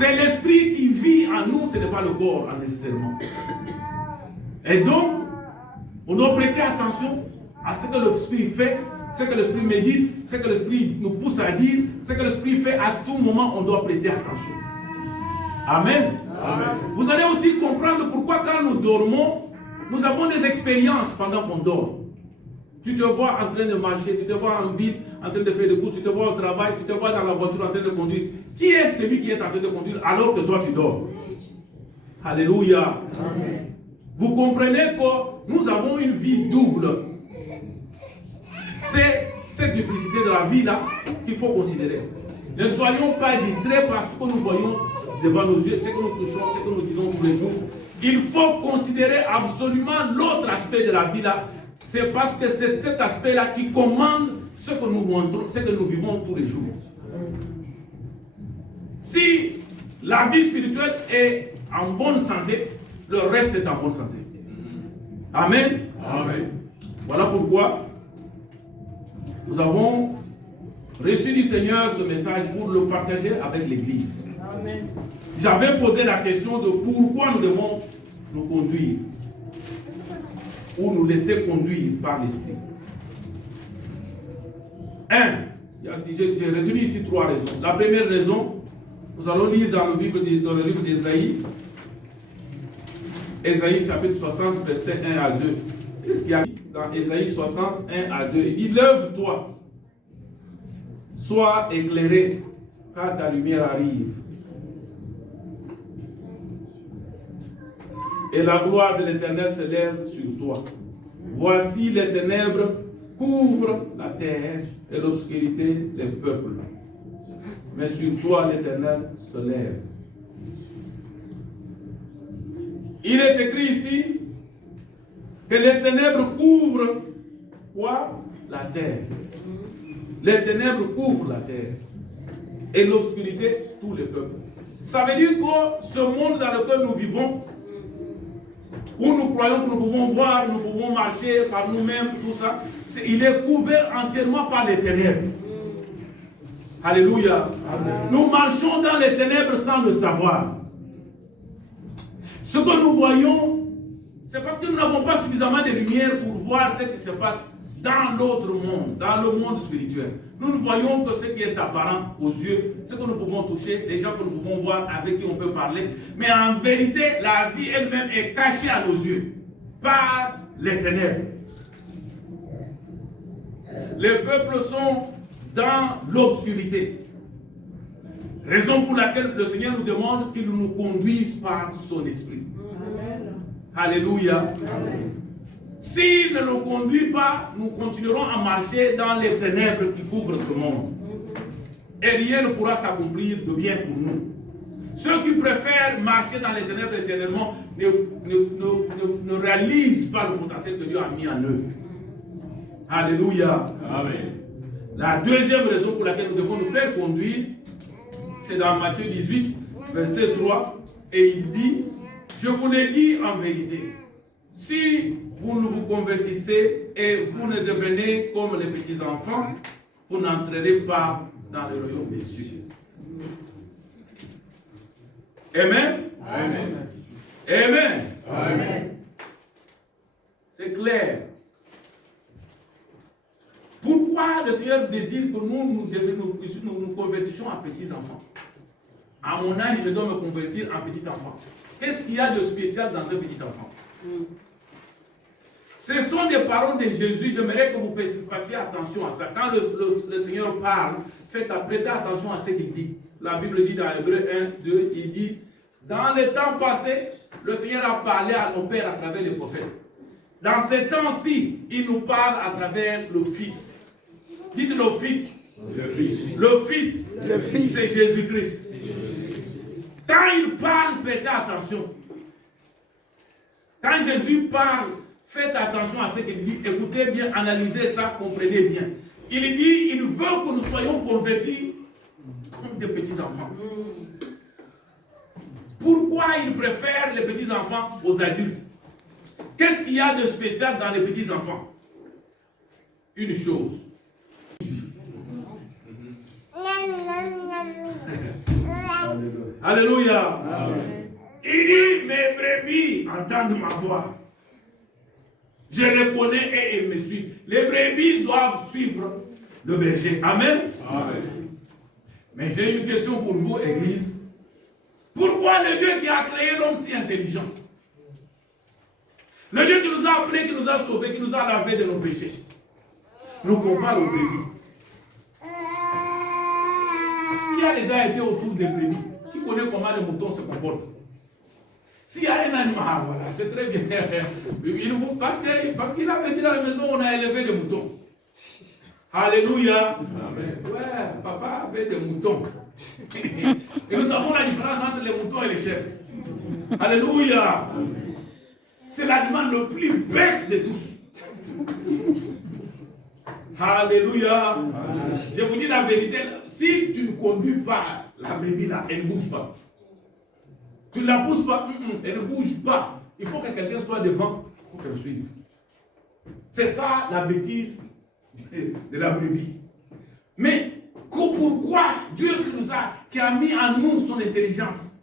C'est l'esprit qui vit en nous, ce n'est pas le corps nécessairement. Et donc, on doit prêter attention à ce que l'esprit fait, ce que l'esprit médite, ce que l'esprit nous pousse à dire, ce que l'esprit fait à tout moment, on doit prêter attention. Amen. Amen. Vous allez aussi comprendre pourquoi quand nous dormons, nous avons des expériences pendant qu'on dort. Tu te vois en train de marcher, tu te vois en ville, en train de faire des courses, tu te vois au travail, tu te vois dans la voiture en train de conduire. Qui est celui qui est en train de conduire alors que toi tu dors? Alléluia. Amen. Vous comprenez que nous avons une vie double. C'est cette duplicité de la vie là qu'il faut considérer. Ne soyons pas distraits par ce que nous voyons devant nos yeux, ce que nous touchons, ce que nous disons tous les jours. Il faut considérer absolument l'autre aspect de la vie là. C'est parce que c'est cet aspect-là qui commande ce que nous montrons, ce que nous vivons tous les jours. Si la vie spirituelle est en bonne santé, le reste est en bonne santé. Amen. Amen. Voilà pourquoi nous avons reçu du Seigneur ce message pour le partager avec l'Église. J'avais posé la question de pourquoi nous devons nous conduire ou nous laisser conduire par l'Esprit. J'ai retenu ici 3 raisons. La première raison, nous allons lire dans le livre d'Ésaïe, Ésaïe chapitre 60, verset 1 à 2. Qu'est-ce qu'il y a dans Ésaïe 60, 1 à 2? Il dit, lève-toi, sois éclairé, car ta lumière arrive. Et la gloire de l'Éternel se lève sur toi. Voici les ténèbres couvrent la terre et l'obscurité les peuples. Mais sur toi l'Éternel se lève. Il est écrit ici que les ténèbres couvrent quoi? La terre. Les ténèbres couvrent la terre et l'obscurité tous les peuples. Ça veut dire que ce monde dans lequel nous vivons, où nous croyons que nous pouvons voir, nous pouvons marcher par nous-mêmes, tout ça, il est couvert entièrement par les ténèbres. Alléluia. Amen. Nous marchons dans les ténèbres sans le savoir. Ce que nous voyons, c'est parce que nous n'avons pas suffisamment de lumière pour voir ce qui se passe dans l'autre monde, dans le monde spirituel. Nous ne voyons que ce qui est apparent aux yeux, ce que nous pouvons toucher, les gens que nous pouvons voir, avec qui on peut parler. Mais en vérité, la vie elle-même est cachée à nos yeux par les ténèbres. Les peuples sont dans l'obscurité. Raison pour laquelle le Seigneur nous demande qu'il nous conduise par son esprit. Amen. Alléluia. Amen. S'il ne nous conduit pas, nous continuerons à marcher dans les ténèbres qui couvrent ce monde. Et rien ne pourra s'accomplir de bien pour nous. Ceux qui préfèrent marcher dans les ténèbres éternellement ne réalisent pas le potentiel que Dieu a mis en eux. Alléluia. Amen. La deuxième raison pour laquelle nous devons nous faire conduire, c'est dans Matthieu 18, verset 3. Et il dit, je vous l'ai dit en vérité, si vous ne vous convertissez et vous ne devenez comme les petits enfants, vous n'entrerez pas dans le royaume des cieux. Amen. Amen. Amen. Amen. C'est clair. Pourquoi le Seigneur désire que nous convertissions en petits enfants? À mon âge, je dois me convertir en petit enfant. Qu'est-ce qu'il y a de spécial dans un petit enfant? Ce sont des paroles de Jésus. J'aimerais que vous fassiez attention à ça. Quand le Seigneur parle, prêtez attention à ce qu'il dit. La Bible dit dans Hébreux 1, 2, il dit, dans les temps passés, le Seigneur a parlé à nos pères à travers les prophètes. Dans ces temps-ci, il nous parle à travers le Fils. Dites le Fils. Le Fils. Le Fils. Le Fils. C'est Jésus-Christ. Quand il parle, prêtez attention. Quand Jésus parle, faites attention à ce qu'il dit. Écoutez bien, analysez ça, comprenez bien. Il dit, il veut que nous soyons convertis comme des petits enfants. Pourquoi il préfère les petits enfants aux adultes? Qu'est-ce qu'il y a de spécial dans les petits enfants? Une chose. Alléluia. Amen. Il dit, mes brebis entendent ma voix. Je les connais et ils me suivent. Les brebis doivent suivre le berger. Amen. Amen. Mais j'ai une question pour vous, Église. Pourquoi le Dieu qui a créé l'homme si intelligent, le Dieu qui nous a appelés, qui nous a sauvés, qui nous a lavés de nos péchés, nous compare aux brebis? Qui a déjà été autour des brebis? Qui connaît comment les moutons se comportent? S'il y a un animal, ah, voilà, c'est très bien. Parce qu'il a vécu dans la maison, on a élevé des moutons. Alléluia. Amen. Ouais, papa avait des moutons. Et nous savons la différence entre les moutons et les chèvres. Alléluia. C'est l'animal le plus bête de tous. Alléluia. Je vous dis la vérité, si tu ne conduis pas la brebis là, elle ne bouge pas. Tu ne la pousses pas, elle ne bouge pas. Il faut que quelqu'un soit devant, il faut qu'elle suive. C'est ça la bêtise de la brebis. Mais pourquoi Dieu qui a mis en nous son intelligence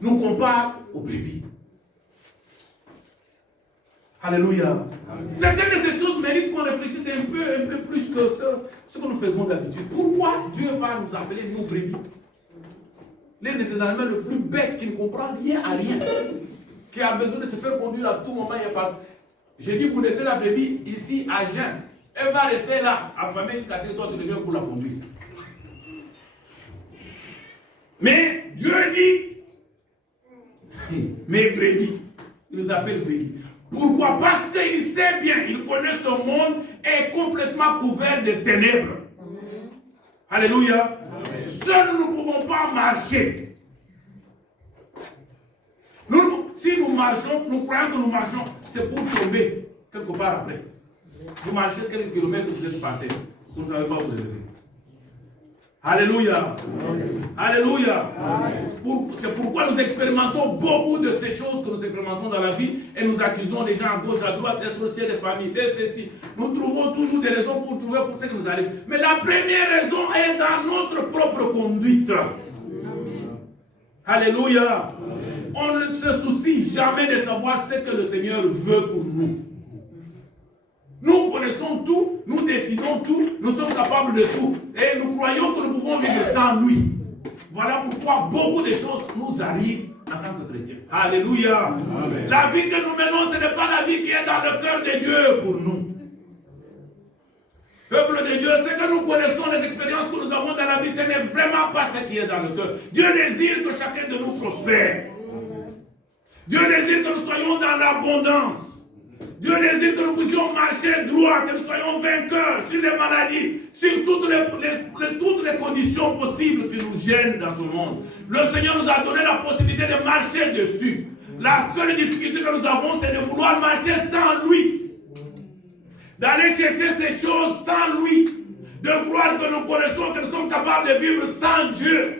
nous compare aux brebis? Alléluia. Certaines de ces choses méritent qu'on réfléchisse un peu plus que ce que nous faisons d'habitude. Pourquoi Dieu va nous appeler nous brebis? L'un de ces animaux le plus bête qui ne comprend rien à rien, qui a besoin de se faire conduire à tout moment. Il y a pas... Je dis, vous laissez la brebis ici à jeun. Elle va rester là, affamée jusqu'à ce que toi tu deviens pour la conduire. Mais Dieu dit, mes brebis, il nous appelle brebis. Pourquoi? Parce qu'il sait bien, il connaît ce monde est complètement couvert de ténèbres. Alléluia. Seuls nous ne pouvons pas marcher. Si nous marchons, nous croyons que nous marchons, c'est pour tomber quelque part après. Vous marchez quelques kilomètres, vous êtes par terre. Vous ne savez pas où vous êtes. Alléluia. Alléluia. C'est pourquoi nous expérimentons beaucoup de ces choses que nous expérimentons dans la vie et nous accusons les gens à gauche, à droite, des sorciers, des familles, des ceci. Nous trouvons toujours des raisons pour trouver pour ce qui nous arrive. Mais la première raison est dans notre propre conduite. Alléluia. On ne se soucie jamais de savoir ce que le Seigneur veut pour nous. Nous connaissons tout, nous décidons tout, nous sommes capables de tout. Et nous croyons que nous pouvons vivre sans lui. Voilà pourquoi beaucoup de choses nous arrivent en tant que chrétiens. Alléluia. Amen. La vie que nous menons, ce n'est pas la vie qui est dans le cœur de Dieu pour nous. Peuple de Dieu, ce que nous connaissons, les expériences que nous avons dans la vie, ce n'est vraiment pas ce qui est dans le cœur. Dieu désire que chacun de nous prospère. Dieu désire que nous soyons dans l'abondance. Dieu désire que nous puissions marcher droit, que nous soyons vainqueurs sur les maladies, sur toutes les conditions possibles qui nous gênent dans ce monde. Le Seigneur nous a donné la possibilité de marcher dessus. La seule difficulté que nous avons, c'est de vouloir marcher sans lui. D'aller chercher ces choses sans lui. De croire que nous connaissons, que nous sommes capables de vivre sans Dieu.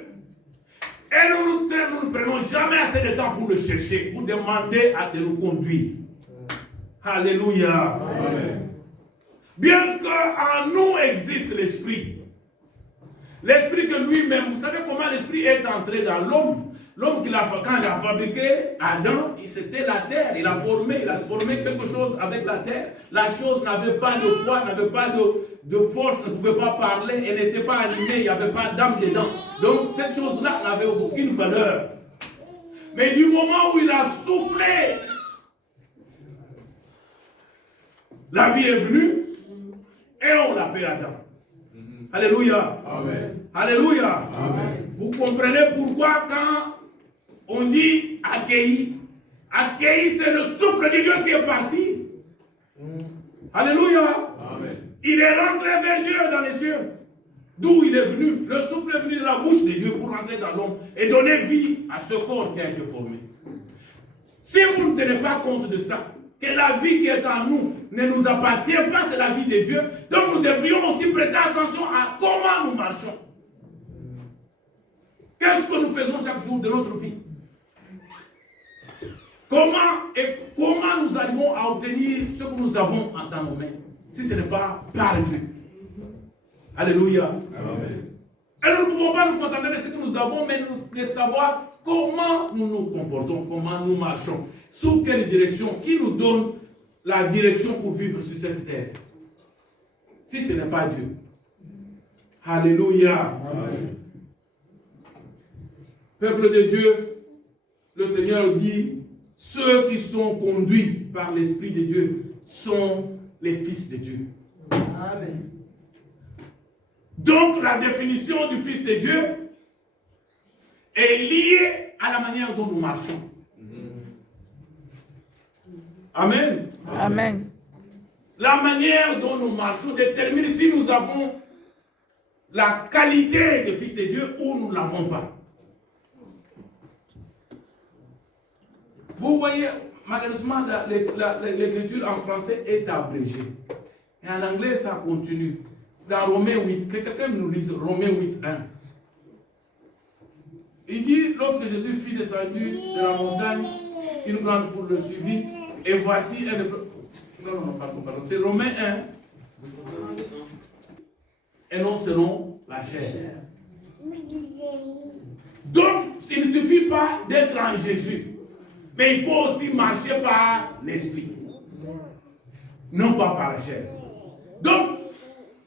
Et nous ne prenons jamais assez de temps pour le chercher, pour demander de nous conduire. Alléluia. Amen. Bien qu'en nous existe l'esprit. L'esprit que lui-même, vous savez comment l'esprit est entré dans l'homme. L'homme quand il a fabriqué Adam, c'était la terre. Il a formé quelque chose avec la terre. La chose n'avait pas de poids, n'avait pas de force, ne pouvait pas parler, elle n'était pas animée, il n'y avait pas d'âme dedans. Donc cette chose-là n'avait aucune valeur. Mais du moment où il a soufflé, la vie est venue et on l'appelle Adam. Alléluia. Amen. Alléluia. Amen. Vous comprenez pourquoi quand on dit accueilli, accueilli c'est le souffle de Dieu qui est parti. Alléluia. Amen. Il est rentré vers Dieu dans les cieux. D'où il est venu. Le souffle est venu de la bouche de Dieu pour rentrer dans l'homme et donner vie à ce corps qui a été formé. Si vous ne tenez pas compte de ça, que la vie qui est en nous ne nous appartient pas, c'est la vie de Dieu. Donc nous devrions aussi prêter attention à comment nous marchons. Qu'est-ce que nous faisons chaque jour de notre vie? Comment nous arrivons à obtenir ce que nous avons dans nos mains, si ce n'est pas par Dieu? Alléluia. Amen. Et nous ne pouvons pas nous contenter de ce que nous avons, mais de savoir comment nous nous comportons, comment nous marchons, sous quelle direction, qui nous donne la direction pour vivre sur cette terre. Si ce n'est pas Dieu. Alléluia. Amen. Peuple de Dieu, le Seigneur dit, ceux qui sont conduits par l'Esprit de Dieu sont les fils de Dieu. Amen. Donc la définition du Fils de Dieu est liée à la manière dont nous marchons. Amen. Amen. La manière dont nous marchons détermine si nous avons la qualité de Fils de Dieu ou nous ne l'avons pas. Vous voyez, malheureusement, l'écriture en français est abrégée. Et en anglais, ça continue. Dans Romains 8, quelqu'un nous lise Romains 8, 1. Il dit, lorsque Jésus fut descendu de la montagne, une grande foule le suivit, et voici un de... Non, pardon. C'est Romains 1. Et non selon la chair. Donc, il ne suffit pas d'être en Jésus. Mais il faut aussi marcher par l'esprit. Non pas par la chair. Donc,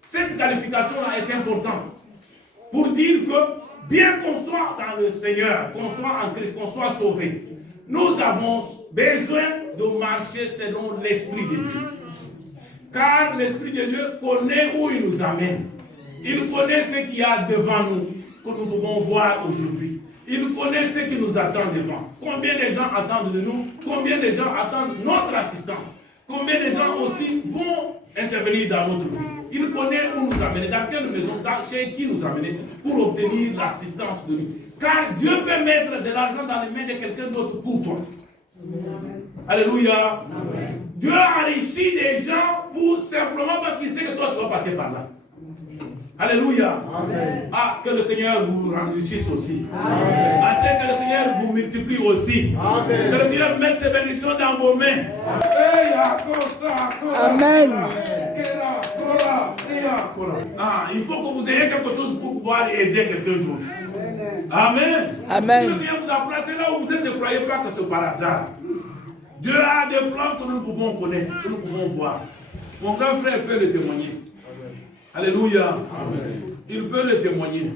cette qualification-là est importante. Pour dire que, bien qu'on soit dans le Seigneur, qu'on soit en Christ, qu'on soit sauvé, nous avons besoin de marcher selon l'Esprit de Dieu. Car l'Esprit de Dieu connaît où il nous amène. Il connaît ce qu'il y a devant nous, que nous devons voir aujourd'hui. Il connaît ce qui nous attend devant. Combien de gens attendent de nous? Combien de gens attendent notre assistance? Combien de gens aussi vont intervenir dans notre vie? Il connaît où nous amener, dans quelle maison, chez qui nous amener pour obtenir l'assistance de lui. Car Dieu peut mettre de l'argent dans les mains de quelqu'un d'autre pour toi. Amen. Alléluia. Amen. Dieu enrichit des gens simplement parce qu'il sait que toi tu vas passer par là. Alléluia. Amen. Ah, que le Seigneur vous enrichisse aussi. Amen. Ah, c'est que le Seigneur vous multiplie aussi. Amen. Que le Seigneur mette ses bénédictions dans vos mains. Amen. Ah, il faut que vous ayez quelque chose pour pouvoir aider quelqu'un d'autre. Amen. Amen. Si le Seigneur vous a placé là où vous êtes, ne croyez pas que c'est par hasard. Dieu a des plans que nous pouvons connaître, que nous pouvons voir. Mon grand frère peut le témoigner. Alléluia. Amen. Il peut le témoigner.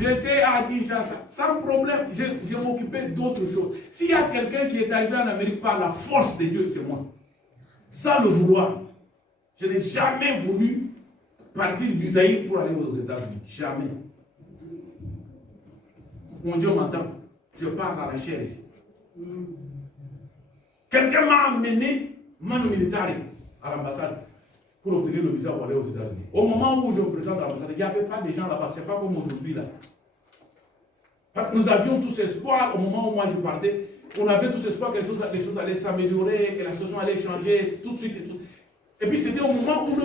J'étais à Kinshasa, sans problème. Je m'occupais d'autres choses. S'il y a quelqu'un qui est arrivé en Amérique par la force de Dieu, c'est moi. Sans le vouloir. Je n'ai jamais voulu partir du Zaïre pour aller aux États-Unis. Jamais. Mon Dieu m'entend. Je pars à la chair ici. Quelqu'un m'a amené manu militaire à l'ambassade pour obtenir le visa pour aller aux États-Unis. Au moment où je me présente à l'ambassade, il n'y avait pas de gens là-bas. Ce n'est pas comme aujourd'hui là. Parce que nous avions tous espoir au moment où moi je partais. On avait tous espoir que les choses allaient s'améliorer, que la situation allait changer tout de suite et tout. Et puis c'était au moment où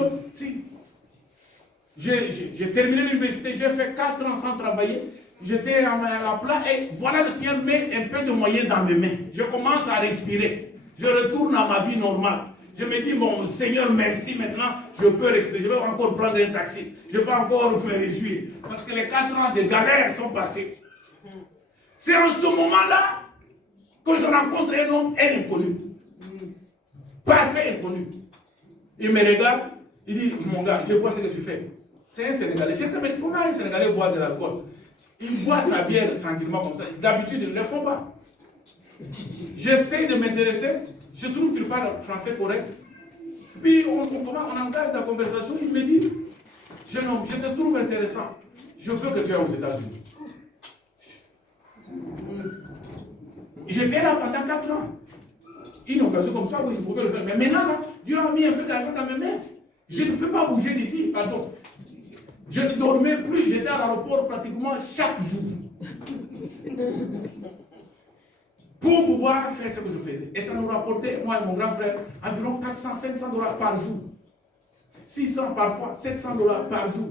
j'ai terminé l'université, j'ai fait 4 ans sans travailler. J'étais à plat et voilà le Seigneur met un peu de moyens dans mes mains. Je commence à respirer. Je retourne à ma vie normale. Je me dis, bon Seigneur, merci, maintenant je peux respirer. Je vais encore prendre un taxi. Je vais encore me réjouir. Parce que les 4 ans de galère sont passés. C'est en ce moment-là que je rencontre un homme, un inconnu. Parfait inconnu. Il me regarde, il dit, mon gars, je vois ce que tu fais. C'est un Sénégalais. Je me dis, comment un Sénégalais boit de l'alcool? Il boit sa bière tranquillement comme ça. D'habitude, ils ne le font pas. J'essaie de m'intéresser. Je trouve qu'il parle français correct. Puis on engage la conversation. Il me dit, jeune homme, je te trouve intéressant. Je veux que tu ailles aux États-Unis. J'étais là pendant 4 ans. Une occasion comme ça, oui, je pouvais le faire. Mais maintenant, là, Dieu a mis un peu d'argent dans mes mains. Je ne peux pas bouger d'ici. Pardon. Je ne dormais plus. J'étais à l'aéroport pratiquement chaque jour. Pour pouvoir faire ce que je faisais. Et ça nous rapportait, moi et mon grand frère, environ 400, 500 $ par jour. 600 parfois, 700 $ par jour.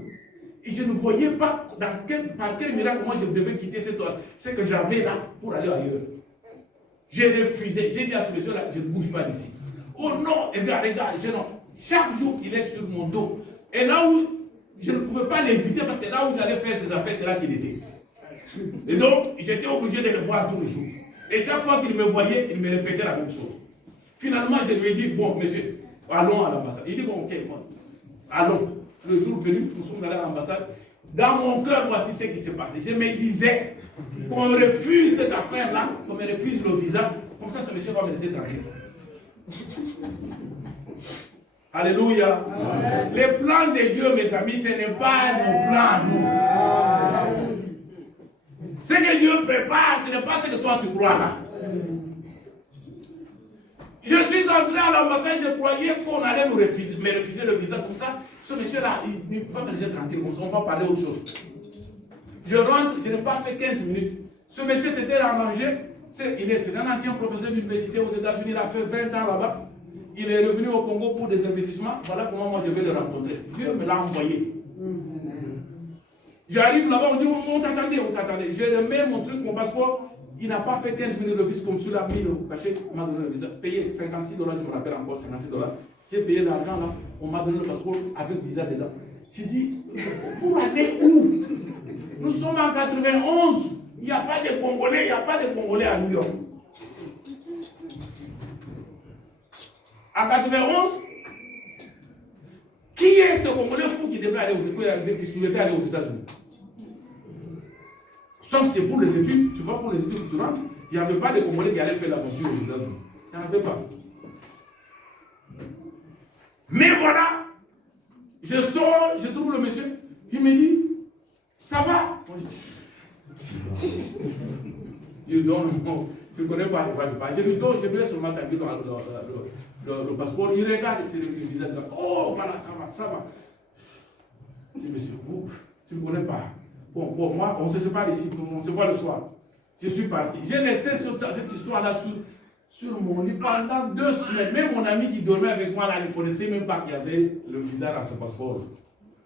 Et je ne voyais pas par quel miracle moi je devais quitter ce que j'avais là pour aller ailleurs. J'ai refusé. J'ai dit à ce monsieur-là, je ne bouge pas d'ici. Oh non, regarde, non. Chaque jour, il est sur mon dos. Et là où je ne pouvais pas l'inviter parce que là où j'allais faire ses affaires, c'est là qu'il était. Et donc, j'étais obligé de le voir tous les jours. Et chaque fois qu'il me voyait, il me répétait la même chose. Finalement, je lui ai dit, bon, monsieur, allons à l'ambassade. Il dit, bon, ok, bon, allons. Le jour venu, nous sommes allés à l'ambassade. Dans mon cœur, voici ce qui s'est passé. Je me disais qu'on refuse cette affaire-là, qu'on me refuse le visa, comme ça, ce monsieur va me laisser tranquille. Alléluia. Amen. Les plans de Dieu, mes amis, ce n'est pas nos plans, nous. Ce que Dieu prépare, ce n'est pas ce que toi tu crois là. Je suis entré à l'ambassade, je croyais qu'on allait me refuser le visa comme ça. Ce monsieur-là, il va me laisser tranquille, on va parler autre chose. Je rentre, je n'ai pas fait 15 minutes. Ce monsieur s'était arrangé, c'est un ancien professeur d'université aux États-Unis, il a fait 20 ans là-bas. Il est revenu au Congo pour des investissements. Voilà comment moi je vais le rencontrer. Dieu me l'a envoyé. J'arrive là-bas, on dit on t'attendait. Je remets mon truc, mon passeport. Il n'a pas fait 15 minutes de visa comme celui-là, mis le cachet, on m'a donné le visa. Payé $56, je me rappelle encore, $56. J'ai payé l'argent là, on m'a donné le passeport avec visa dedans. J'ai dit, pour aller où? Nous sommes en 91, il n'y a pas de Congolais, à New York. En 91, qui est ce Congolais fou qui devrait aller aux États-Unis? Sauf c'est pour les études, tu vois, pour les études que tu rentres, il n'y avait pas de Congolais qui allaient faire l'aventure aux États-Unis. Il n'y en avait pas. Mais voilà, je sors, je trouve le monsieur, il me dit, ça va? Je donne, tu ne connais pas, je lui donne, je lui ai seulement tapé le passeport, il regarde, c'est le visa, oh voilà, ça va. Je dis, monsieur, vous, tu ne connais pas. Bon, moi, on se sépare ici, on se voit le soir. Je suis parti. J'ai laissé cette histoire-là sur mon lit pendant 2 semaines. Même mon ami qui dormait avec moi là ne connaissait même pas qu'il y avait le visa dans ce passeport.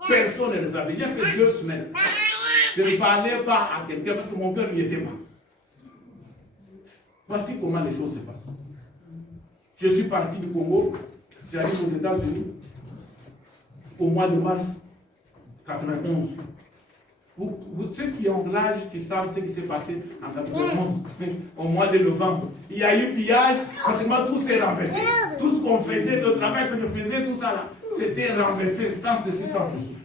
Personne ne le savait. J'ai fait 2 semaines. Je ne parlais pas à quelqu'un parce que mon cœur n'y était pas. Voici comment les choses se passent. Je suis parti du Congo, j'arrive aux États-Unis au mois de mars 91. Vous, ceux qui ont l'âge, qui savent ce qui s'est passé en 91, au mois de novembre, il y a eu pillage, pratiquement tout s'est renversé. Tout ce qu'on faisait, le travail que je faisais, tout ça là, c'était renversé, sens dessus, sens dessous.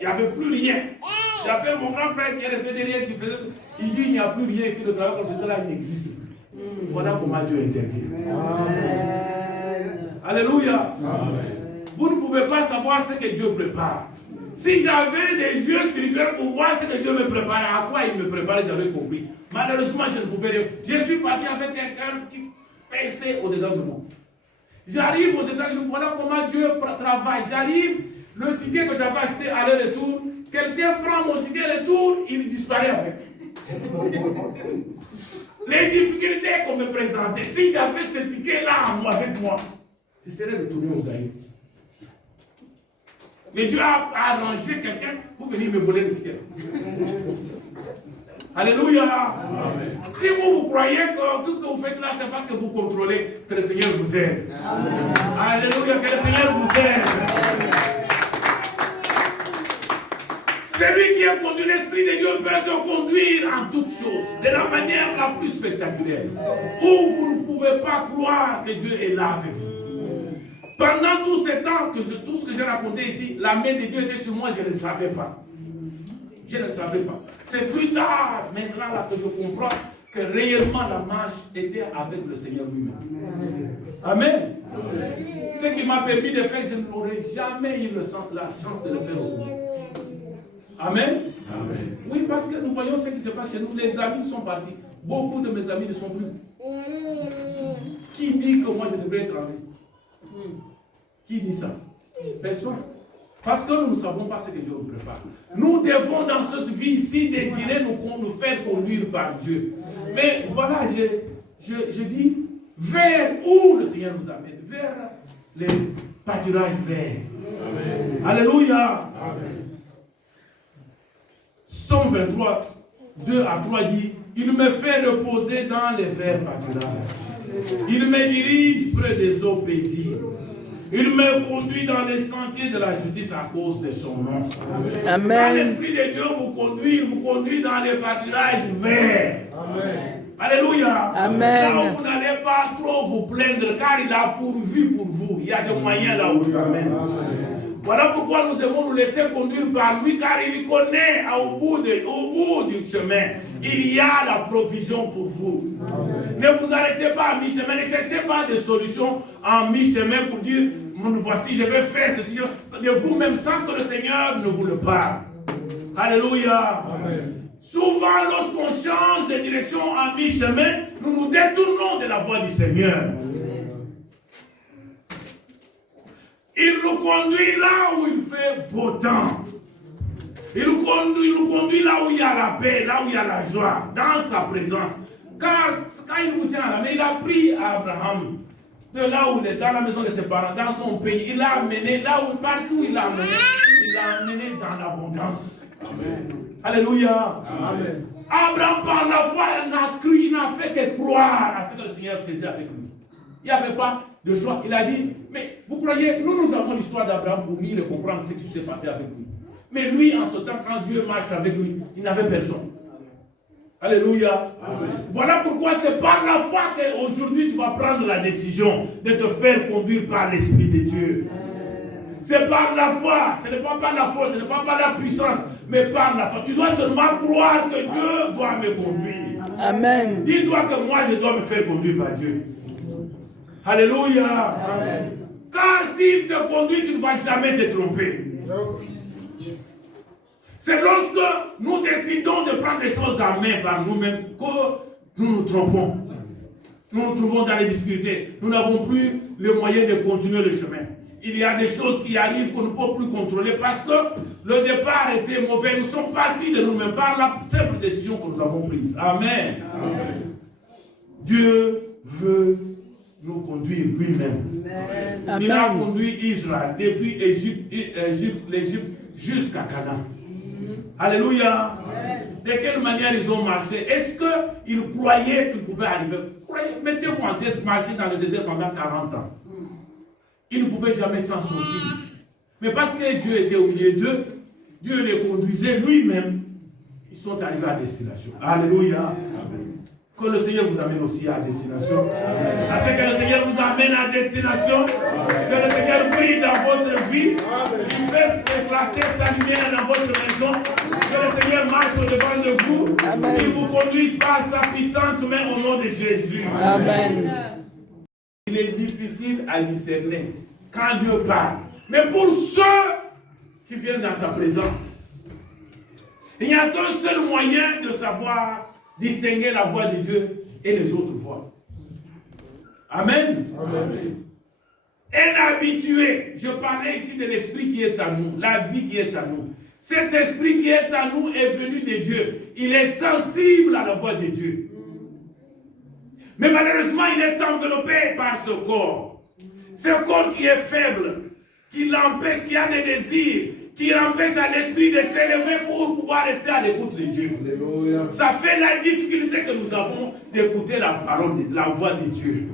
Il n'y avait plus rien. J'appelle mon grand frère qui est resté derrière, qui faisait tout. Il dit, il n'y a plus rien ici, le travail qu'on faisait là, il n'existe plus. Voilà comment Dieu intervient. Alléluia. Amen. Vous ne pouvez pas savoir ce que Dieu prépare. Si j'avais des yeux spirituels pour voir ce que Dieu me préparait, à quoi il me préparait, j'avais compris. Malheureusement, je ne pouvais rien. Je suis parti avec un cœur qui pèsait au-dedans de moi. J'arrive aux États-Unis, voilà comment Dieu travaille. J'arrive, le ticket que j'avais acheté à l'aller-retour, quelqu'un prend mon ticket retour, il disparaît avec. Les difficultés qu'on me présentait, si j'avais ce ticket-là avec moi, je serais retourné aux Zaïre. Mais Dieu a arrangé quelqu'un pour venir me voler le ticket. Alléluia. Amen. Si vous croyez que tout ce que vous faites là, c'est parce que vous contrôlez, que le Seigneur vous aide. Amen. Alléluia, que le Seigneur vous aide. Celui qui a conduit l'Esprit de Dieu peut te conduire en toutes choses, de la manière la plus spectaculaire, où vous ne pouvez pas croire que Dieu est là avec vous. Pendant tout ce temps, tout ce que j'ai raconté ici, la main de Dieu était sur moi, je ne le savais pas. Je ne le savais pas. C'est plus tard, maintenant, là, que je comprends que réellement la marche était avec le Seigneur lui-même. Amen. Amen. Ce qui m'a permis de faire, je n'aurais jamais eu la chance de le faire au monde. Amen. Amen. Oui, parce que nous voyons ce qui se passe chez nous. Les amis sont partis. Beaucoup de mes amis ne sont plus. Qui dit que moi je devrais être en vie? Qui dit ça? Personne. Parce que nous ne savons pas ce que Dieu nous prépare. Nous devons dans cette vie-ci désirer nous faire conduire par Dieu. Mais voilà, je dis vers où le Seigneur nous amène? Vers les pâturages verts. Amen. Alléluia. Amen. Psaume 23, 2 à 3 dit, il me fait reposer dans les verts pâturages. Il me dirige près des eaux paisibles. Il me conduit dans les sentiers de la justice à cause de son nom. Amen. Quand l'Esprit de Dieu vous conduit dans les pâturages verts. Alléluia. Amen. Là où vous n'allez pas trop vous plaindre, car il a pourvu pour vous. Il y a des moyens là où vous amène. Voilà pourquoi nous aimons nous laisser conduire par lui, car il connaît au bout du chemin. Il y a la provision pour vous. Ne vous arrêtez pas à mi-chemin. Ne cherchez pas de solution en mi-chemin pour dire, voici, je vais faire ceci. De vous-même, sans que le Seigneur ne vous le parle. Alléluia. Amen. Souvent, lorsqu'on change de direction en mi-chemin, nous nous détournons de la voie du Seigneur. Il nous conduit là où il fait beau temps. Il nous conduit là où il y a la paix, là où il y a la joie, dans sa présence. Car quand il nous tient à la main, il a pris Abraham de là où il est, dans la maison de ses parents, dans son pays. Il l'a amené là où, partout il l'a amené. Il l'a amené dans l'abondance. Amen. Alléluia. Amen. Abraham, par la foi, n'a cru, il n'a fait que croire à ce que le Seigneur faisait avec lui. Il n'y avait pas de choix. Il a dit, mais vous croyez, nous avons l'histoire d'Abraham pour mieux comprendre ce qui s'est passé avec lui. Mais lui, en ce temps, quand Dieu marche avec lui, il n'avait personne. Alléluia. Amen. Voilà pourquoi c'est par la foi qu'aujourd'hui tu vas prendre la décision de te faire conduire par l'Esprit de Dieu. C'est par la foi, ce n'est pas par la force, ce n'est pas par la puissance, mais par la foi. Tu dois seulement croire que Dieu doit me conduire. Amen. Dis-toi que moi je dois me faire conduire par Dieu. Alléluia. Amen. Car s'il te conduit, tu ne vas jamais te tromper. C'est lorsque nous décidons de prendre des choses en main par nous-mêmes que nous nous trompons. Nous nous trouvons dans les difficultés. Nous n'avons plus le moyen de continuer le chemin. Il y a des choses qui arrivent qu'on ne peut plus contrôler parce que le départ était mauvais. Nous sommes partis de nous-mêmes par la simple décision que nous avons prise. Amen. Amen. Dieu veut nous conduire lui-même. Il a conduit Israël depuis l'Égypte jusqu'à Canaan. Alléluia. Amen. De quelle manière ils ont marché? Est-ce qu'ils croyaient qu'ils pouvaient arriver? Mettez-vous en tête, marcher dans le désert pendant 40 ans. Ils ne pouvaient jamais s'en sortir. Mais parce que Dieu était au milieu d'eux, Dieu les conduisait lui-même, ils sont arrivés à destination. Alléluia. Amen. Que le Seigneur vous amène aussi à destination. Parce que le Seigneur vous amène à destination. Que le Seigneur brille dans votre vie. Qu'il fasse éclater sa lumière dans votre maison. Que le Seigneur marche au-devant de vous. Qu'il vous conduise par sa puissante main au nom de Jésus. Amen. Il est difficile à discerner quand Dieu parle. Mais pour ceux qui viennent dans sa présence, il n'y a qu'un seul moyen de savoir distinguer la voix de Dieu et les autres voix. Amen. Amen. Un habitué, je parlais ici de l'esprit qui est en nous, la vie qui est en nous. Cet esprit qui est en nous est venu de Dieu. Il est sensible à la voix de Dieu. Mais malheureusement, il est enveloppé par ce corps. Ce corps qui est faible, qui l'empêche, qui a des désirs, qui empêche à l'esprit de s'élever pour pouvoir rester à l'écoute de Dieu. Alléluia. Ça fait la difficulté que nous avons d'écouter la parole, la voix de Dieu.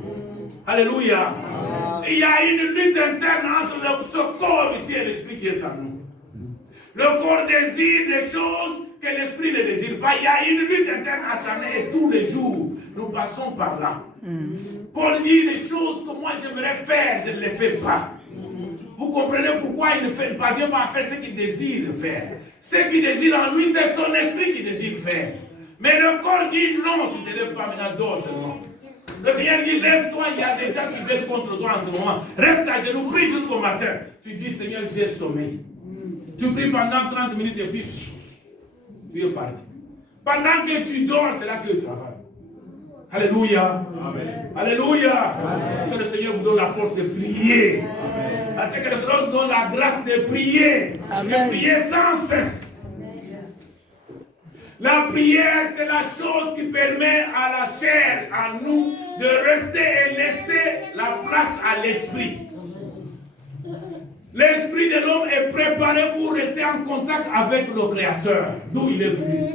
Alléluia. Il y a une lutte interne entre ce corps ici et l'esprit qui est en nous. Le corps désire des choses que l'esprit ne désire pas. Il y a une lutte interne acharnée et tous les jours, nous passons par là. Paul dit les choses que moi j'aimerais faire, je ne les fais pas. Vous comprenez pourquoi il ne parvient pas à faire ce qu'il désire faire. Ce qu'il désire en lui, c'est son esprit qui désire faire. Mais le corps dit non, tu ne te lèves pas maintenant, dors seulement. Le Seigneur dit lève-toi, il y a des gens qui viennent contre toi en ce moment. Reste à genoux, prie jusqu'au matin. Tu dis Seigneur, j'ai sommeil. Tu pries pendant 30 minutes et puis tu es parti. Pendant que tu dors, c'est là que tu travailles. Alléluia. Amen. Alléluia. Amen. Que le Seigneur vous donne la force de prier. Amen. Parce que le Seigneur vous donne la grâce de prier. Amen. De prier sans cesse. La prière, c'est la chose qui permet à la chair, à nous, de rester et laisser la place à l'esprit. L'esprit de l'homme est préparé pour rester en contact avec le Créateur, d'où il est venu.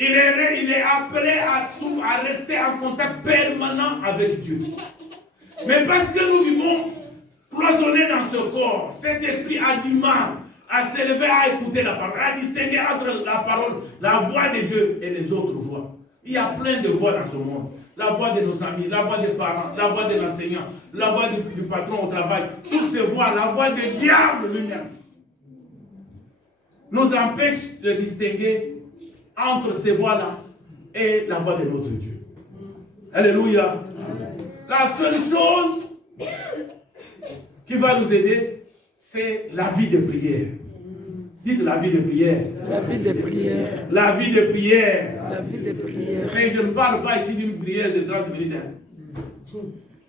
Il est appelé à rester en contact permanent avec Dieu. Mais parce que nous vivons cloisonné dans ce corps. Cet esprit a du mal à s'élever, à écouter la parole, à distinguer entre la parole, la voix de Dieu et les autres voix. Il y a plein de voix dans ce monde. La voix de nos amis, la voix des parents, la voix de l'enseignant, la voix du patron au travail. Toutes ces voix, la voix du diable lui-même, nous empêche de distinguer entre ces voix-là et la voix de notre Dieu. Alléluia. Amen. La seule chose qui va nous aider, c'est la vie de prière. Dites la vie de prière. La vie de prière. La vie de prière. La vie de prière. Mais je ne parle pas ici d'une prière de 30 minutes.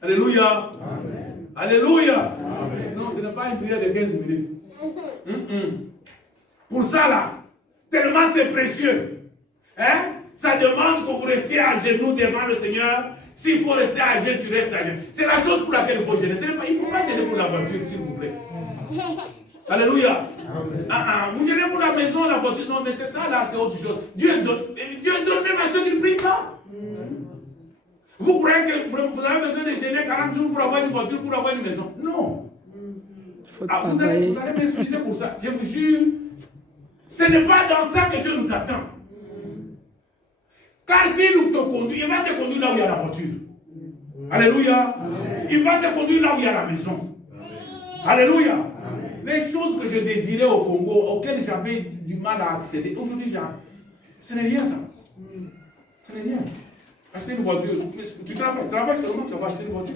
Alléluia. Amen. Alléluia. Amen. Non, ce n'est pas une prière de 15 minutes. Pour ça, là, tellement c'est précieux. Hein? Ça demande que vous restiez à genoux devant le Seigneur. S'il faut rester à genoux, tu restes à genoux. C'est la chose pour laquelle il faut gêner. Il ne faut pas gêner pour la voiture, s'il vous plaît. Alléluia. Vous gênez pour la maison, la voiture. Non, mais c'est ça là, c'est autre chose. Dieu donne même à ceux qui ne prient pas. Vous croyez que vous avez besoin de gêner 40 jours pour avoir une voiture, pour avoir une maison? Non. Vous allez m'excuser pour ça. Je vous jure, ce n'est pas dans ça que Dieu nous attend. Car s'il te conduit, il va te conduire là où il y a la voiture. Alléluia. Il va te conduire là où il y a la maison. Alléluia. Les choses que je désirais au Congo, auxquelles j'avais du mal à accéder, aujourd'hui, ce n'est rien ça. Ce n'est rien. Acheter une voiture, tu travailles seulement, tu vas acheter une voiture.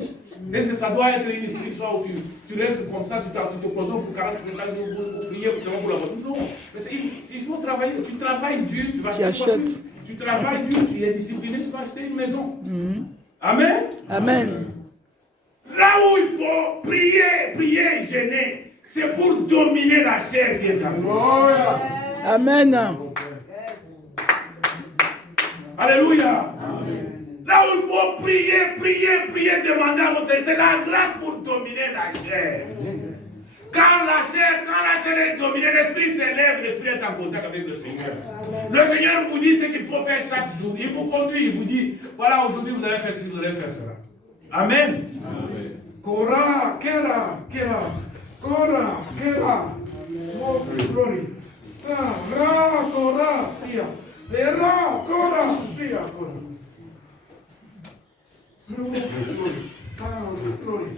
Est-ce que ça doit être une histoire où tu restes comme ça, tu te poses pour 40, 50 jours pour prier seulement pour la voiture? Non. Il faut travailler. Tu travailles dur, tu vas acheter une voiture. Tu travailles dur, tu es discipliné, tu vas acheter une maison. Amen. Amen. Là où il faut prier, gêner, c'est pour dominer la chair qui est en nous. Amen. Alléluia. Amen. Là où il faut prier, demander à notre Seigneur, c'est la grâce pour dominer la chair. Quand la chair est dominée, l'esprit s'élève, l'esprit est en contact avec le Seigneur. Le Seigneur vous dit ce qu'il faut faire chaque jour. Il vous conduit, il vous dit, voilà, aujourd'hui vous allez faire ci, vous allez faire cela. Amen. Amen. Kora, kera, kora, kera. Oh, glory. Sara, kora, sia. Era, kora, sia, kora. Glory.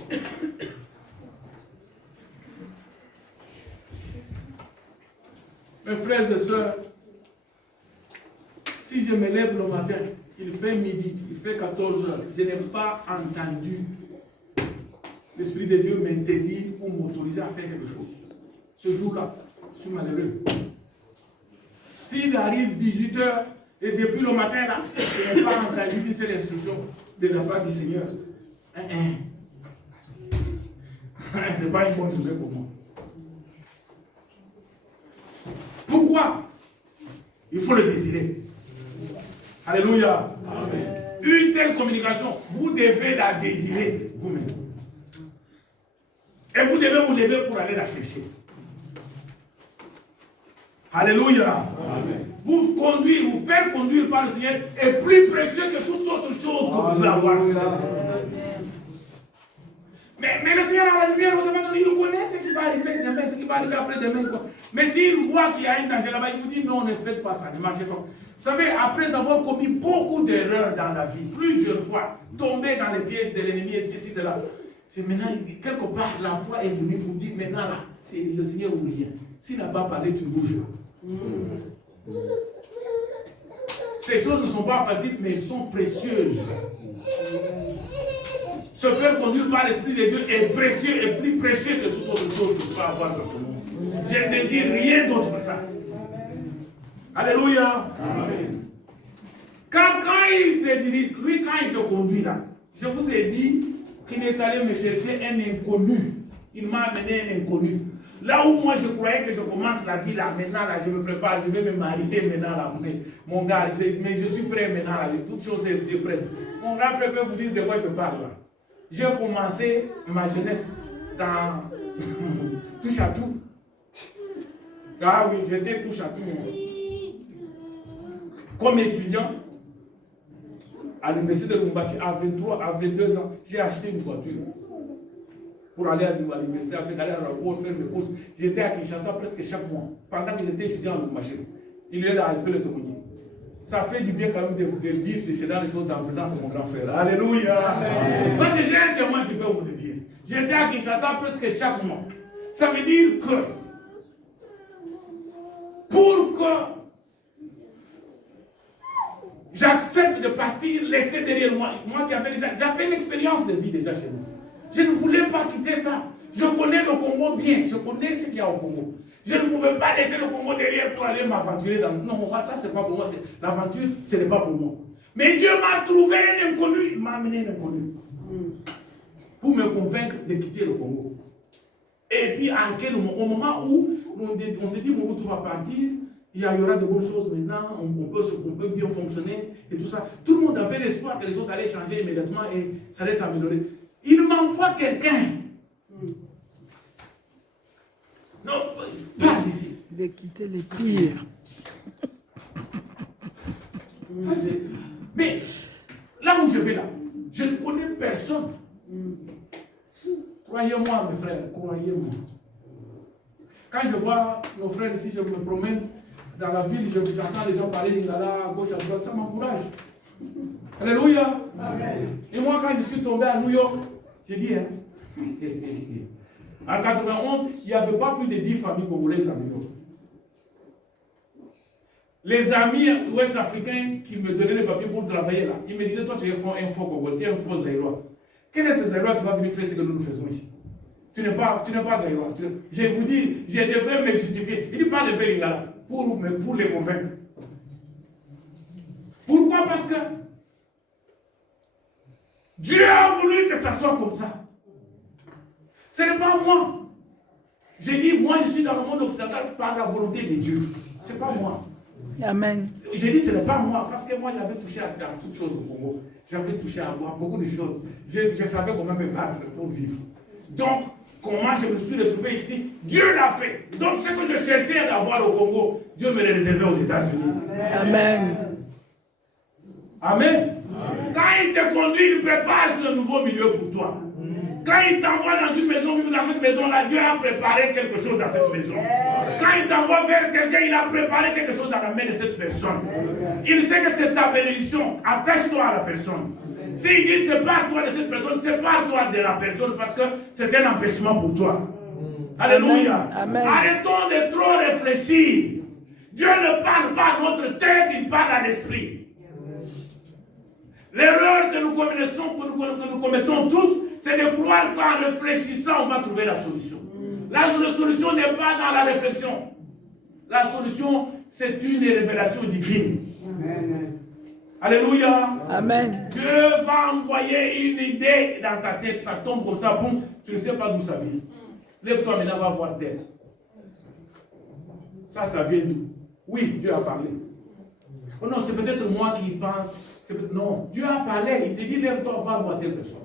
Mes frères et sœurs, si je me lève le matin, il fait midi, il fait 14 heures, je n'ai pas entendu l'Esprit de Dieu m'interdire ou m'autoriser à faire quelque chose. Ce jour-là, je suis malheureux. S'il arrive 18 heures et depuis le matin, là, je n'ai pas entendu une seule instruction de la part du Seigneur. Ce n'est pas une bonne journée pour moi. Pourquoi? Il faut le désirer. Alléluia. Amen. Une telle communication, vous devez la désirer vous-même. Et vous devez vous lever pour aller la chercher. Alléluia. Amen. Vous faire conduire par le Seigneur est plus précieux que toute autre chose que vous pouvez avoir. Mais le Seigneur a la lumière au-devant de lui, il connaît ce qui va arriver demain, ce qui va arriver après-demain. Mais s'il voit qu'il y a un danger là-bas, il vous dit non, ne faites pas ça, ne marchez pas. Vous savez, après avoir commis beaucoup d'erreurs dans la vie, plusieurs fois, tombé dans les pièges de l'ennemi et ceci, cela, c'est maintenant, quelque part, la foi est venue pour dire maintenant là, c'est le Seigneur ou rien. S'il n'a pas parlé, tu bouges. Ces choses ne sont pas faciles, mais elles sont précieuses. Se faire conduire par l'Esprit de Dieu est précieux et plus précieux que toute autre chose que tu peux avoir dans ce monde. Je ne désire rien d'autre que ça. Alléluia. Amen. Quand il te dirige, lui, quand il te conduit là, je vous ai dit qu'il est allé me chercher un inconnu. Il m'a amené un inconnu. Là où moi je croyais que je commence la vie là, maintenant là, je me prépare, je vais me marier maintenant là. Mon gars, mais je suis prêt maintenant là, toutes choses sont prêtes. Mon gars, frère, peut vous dire de quoi je parle là. J'ai commencé ma jeunesse dans touche à tout. Ah oui, j'étais touche à tout. Comme étudiant, à l'université de Lubumbashi, à 23, à 22 ans, j'ai acheté une voiture. pour aller à l'université, après aller à l'aéroport, faire mes courses. J'étais à Kinshasa presque chaque mois, pendant qu'il était étudiant en machine. Il est là, il peut le témoigner. Ça fait du bien quand même de dire c'est dans les choses dans la présence de mon grand frère. Alléluia. Amen. Parce que j'ai un témoin qui peut vous le dire. J'étais à Kinshasa presque chaque mois. Ça veut dire que pour que j'accepte de partir, laisser derrière moi, moi qui j'avais l'expérience de vie déjà chez nous. Je ne voulais pas quitter ça. Je connais le Congo bien, je connais ce qu'il y a au Congo. Je ne pouvais pas laisser le Congo derrière pour aller m'aventurer dans... Non, ça c'est pas pour moi, l'aventure, ce n'est pas pour moi. Mais Dieu m'a trouvé un inconnu, il m'a amené un inconnu. Pour me convaincre de quitter le Congo. Et puis, au moment où on s'est dit, mon tout va partir, il y aura de bonnes choses maintenant, on peut bien fonctionner et tout ça. Tout le monde avait l'espoir que les choses allaient changer immédiatement et ça allait s'améliorer. Il m'envoie quelqu'un. Non, pas ici. De quitter les pires. Mais là où je vais là, je ne connais personne. Croyez-moi, mes frères, croyez-moi. Quand je vois nos frères ici, je me promène dans la ville, j'entends les gens parler d'Ingala à gauche, à droite, ça m'encourage. Alléluia. Amen. Et moi, quand je suis tombé à New York, j'ai dit, hein, en 91, il n'y avait pas plus de 10 familles congolaises à New York. Les amis ouest-africains qui me donnaient les papiers pour travailler là, ils me disaient, toi tu es un faux Congolais, tu es un faux Zaïrois. Quel est ce Zaïrois qui va venir faire ce que nous faisons ici? Tu n'es pas Zaïrois. Je vous dis, je devrais me justifier. Il dit pas le Bélingala pour les convaincre. Pourquoi? Parce que Dieu a voulu que ça soit comme ça. Ce n'est pas moi. J'ai dit, moi je suis dans le monde occidental par la volonté de Dieu. Ce n'est pas moi. Amen. J'ai dit, ce n'est pas moi, parce que moi j'avais touché à toutes choses au Congo. J'avais touché à beaucoup de choses. Je savais comment me battre pour vivre. Donc, comment je me suis retrouvé ici? Dieu l'a fait. Donc, ce que je cherchais à avoir au Congo, Dieu me l'a réservé aux États-Unis. Amen. Amen. Quand il te conduit, il prépare ce nouveau milieu pour toi. Quand il t'envoie dans une maison, vivre dans cette maison-là, Dieu a préparé quelque chose dans cette maison. Quand il t'envoie vers quelqu'un, il a préparé quelque chose dans la main de cette personne. Il sait que c'est ta bénédiction. Attache-toi à la personne. S'il dit sépare-toi de cette personne, sépare-toi de la personne parce que c'est un empêchement pour toi. Alléluia. Amen. Arrêtons de trop réfléchir. Dieu ne parle pas à notre tête, il parle à l'esprit. L'erreur que nous commettons tous, c'est de croire qu'en réfléchissant, on va trouver la solution. La solution n'est pas dans la réflexion. La solution, c'est une révélation divine. Amen. Alléluia. Amen. Dieu va envoyer une idée dans ta tête, ça tombe comme ça, boum, tu ne sais pas d'où ça vient. Lève-toi maintenant, va voir terre. Ça vient d'où? Oui, Dieu a parlé. Oh non, c'est peut-être moi qui pense. Non, Dieu a parlé, il te dit lève-toi, va voir telle personne.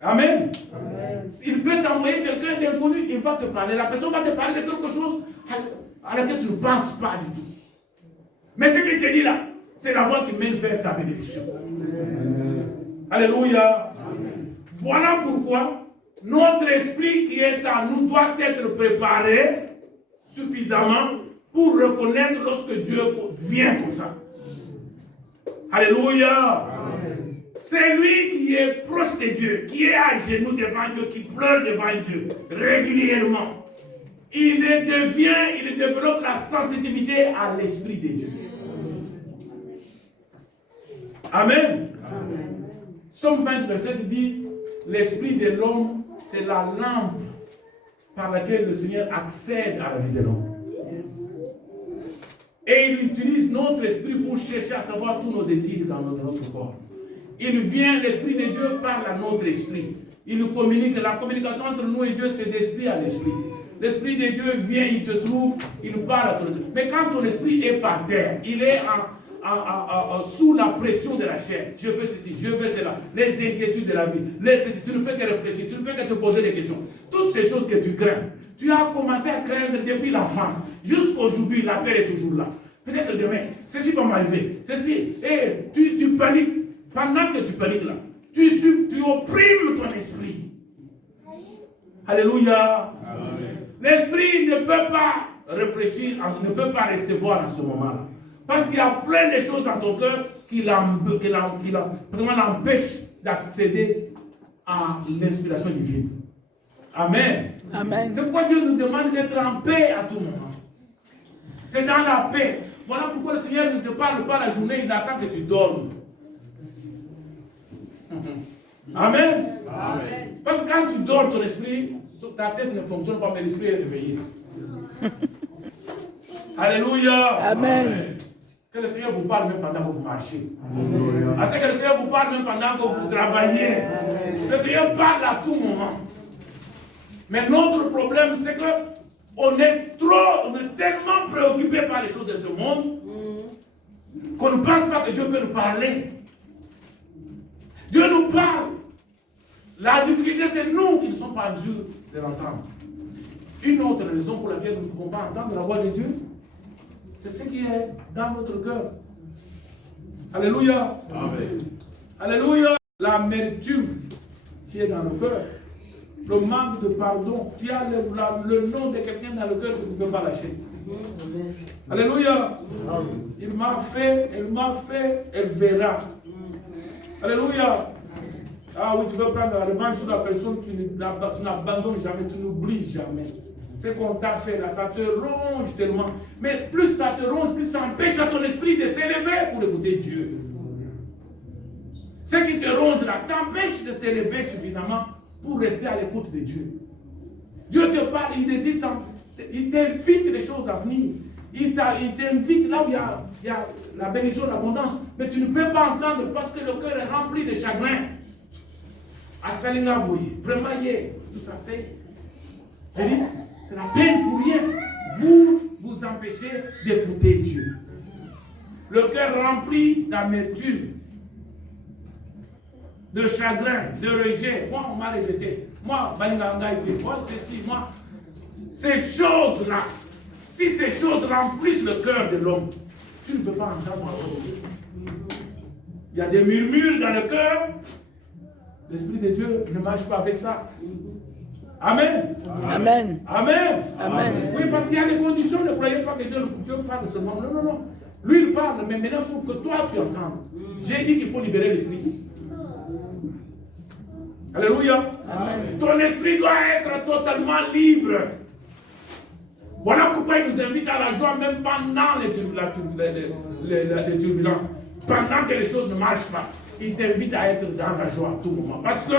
Amen. Amen. Il peut t'envoyer quelqu'un d'inconnu, il va te parler. La personne va te parler de quelque chose à laquelle tu ne penses pas du tout. Mais ce qu'il te dit là, c'est la voie qui mène vers ta bénédiction. Amen. Alléluia. Amen. Voilà pourquoi notre esprit qui est en nous doit être préparé suffisamment pour reconnaître lorsque Dieu vient comme ça. Alléluia. Amen. C'est lui qui est proche de Dieu, qui est à genoux devant Dieu, qui pleure devant Dieu régulièrement. Il développe la sensibilité à l'Esprit de Dieu. Amen. Amen. Somme 20, verset dit, l'Esprit de l'homme, c'est la lampe par laquelle le Seigneur accède à la vie de l'homme. Et il utilise notre esprit pour chercher à savoir tous nos désirs dans notre corps. Il vient, l'Esprit de Dieu parle à notre esprit. Il nous communique. La communication entre nous et Dieu, c'est d'esprit à l'esprit. L'Esprit de Dieu vient, il te trouve, il parle à ton esprit. Mais quand ton esprit est par terre, il est sous la pression de la chair. Je veux ceci, je veux cela. Les inquiétudes de la vie. Tu ne fais que réfléchir, tu ne fais que te poser des questions. Toutes ces choses que tu crains. Tu as commencé à craindre depuis l'enfance. Jusqu'aujourd'hui, la peur est toujours là. Peut-être demain, ceci va m'arriver. Ceci. Et tu paniques. Pendant que tu paniques là, tu opprimes ton esprit. Alléluia. L'esprit ne peut pas réfléchir, ne peut pas recevoir à ce moment-là. Parce qu'il y a plein de choses dans ton cœur qui l'empêchent d'accéder à l'inspiration divine. Amen. Amen. C'est pourquoi Dieu nous demande d'être en paix à tout moment. C'est dans la paix. Voilà pourquoi le Seigneur ne te parle pas la journée, il attend que tu dormes. Amen. Amen. Parce que quand tu dors, ton esprit, ta tête ne fonctionne pas, mais l'esprit est réveillé. Alléluia. Amen. Que le Seigneur vous parle même pendant que vous marchez. C'est que le Seigneur vous parle même pendant que vous travaillez. Le Seigneur parle à tout moment. Mais notre problème, c'est que on est tellement préoccupé par les choses de ce monde qu'on ne pense pas que Dieu peut nous parler. Dieu nous parle. La difficulté, c'est nous qui ne sommes pas en mesure de l'entendre. Une autre raison pour laquelle nous ne pouvons pas entendre la voix de Dieu, c'est ce qui est dans notre cœur. Alléluia. Amen. Alléluia. L'amertume qui est dans le cœur, le manque de pardon, tu as le nom de quelqu'un dans le cœur que tu ne peux pas lâcher. Amen. Alléluia. Amen. Il m'a fait, elle verra. Alléluia. Ah oui, tu veux prendre la revanche sur la personne, tu n'abandonnes jamais, tu n'oublies jamais. Ce qu'on t'a fait là, ça te ronge tellement. Mais plus ça te ronge, plus ça empêche à ton esprit de s'élever pour écouter Dieu. Ce qui te ronge là t'empêche de t'élever suffisamment pour rester à l'écoute de Dieu. Dieu te parle, il t'invite les choses à venir. Il t'invite là où il y a la bénédiction, l'abondance. Mais tu ne peux pas entendre parce que le cœur est rempli de chagrin. À Salingaboui, vraiment hier, tout ça c'est la peine pour rien. Vous empêchez d'écouter Dieu. Le cœur rempli d'amertume, de chagrin, de rejet. Moi, on m'a rejeté. Moi, Balinganga était moi, ceci, moi. Ces choses-là, si ces choses remplissent le cœur de l'homme, tu ne peux pas entendre. Il y a des murmures dans le cœur. L'Esprit de Dieu ne marche pas avec ça. Amen. Amen. Amen. Amen. Oui, parce qu'il y a des conditions. Ne croyez pas que Dieu parle seulement. Non, non, non. Lui, il parle, mais maintenant, pour que toi, tu entendes. J'ai dit qu'il faut libérer l'esprit. Alléluia. Amen. Ton esprit doit être totalement libre. Voilà pourquoi il nous invite à la joie, même pendant les turbulences. Pendant que les choses ne marchent pas. Il t'invite à être dans la joie à tout moment. Parce que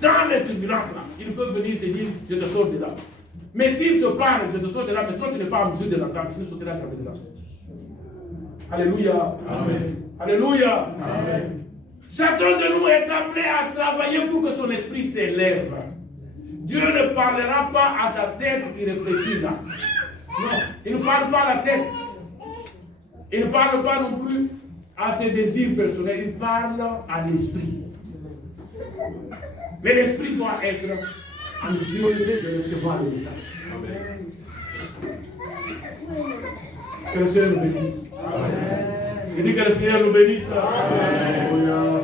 dans les turbulences, là, il peut venir te dire, je te sors de là. Mais s'il te parle, je te sors de là, mais toi tu n'es pas en mesure de l'entendre, tu ne sortiras jamais de là. Alléluia. Amen. Alléluia. Amen. Chacun de nous est appelé à travailler pour que son esprit s'élève. Dieu ne parlera pas à ta tête qui réfléchit là. Non, il ne parle pas à la tête. Il ne parle pas non plus à tes désirs personnels, il parle à l'esprit. Mais l'esprit doit être en mesure de recevoir le message. Amen. Que le Seigneur nous bénisse. Je dis que le Seigneur nous bénisse. Amen.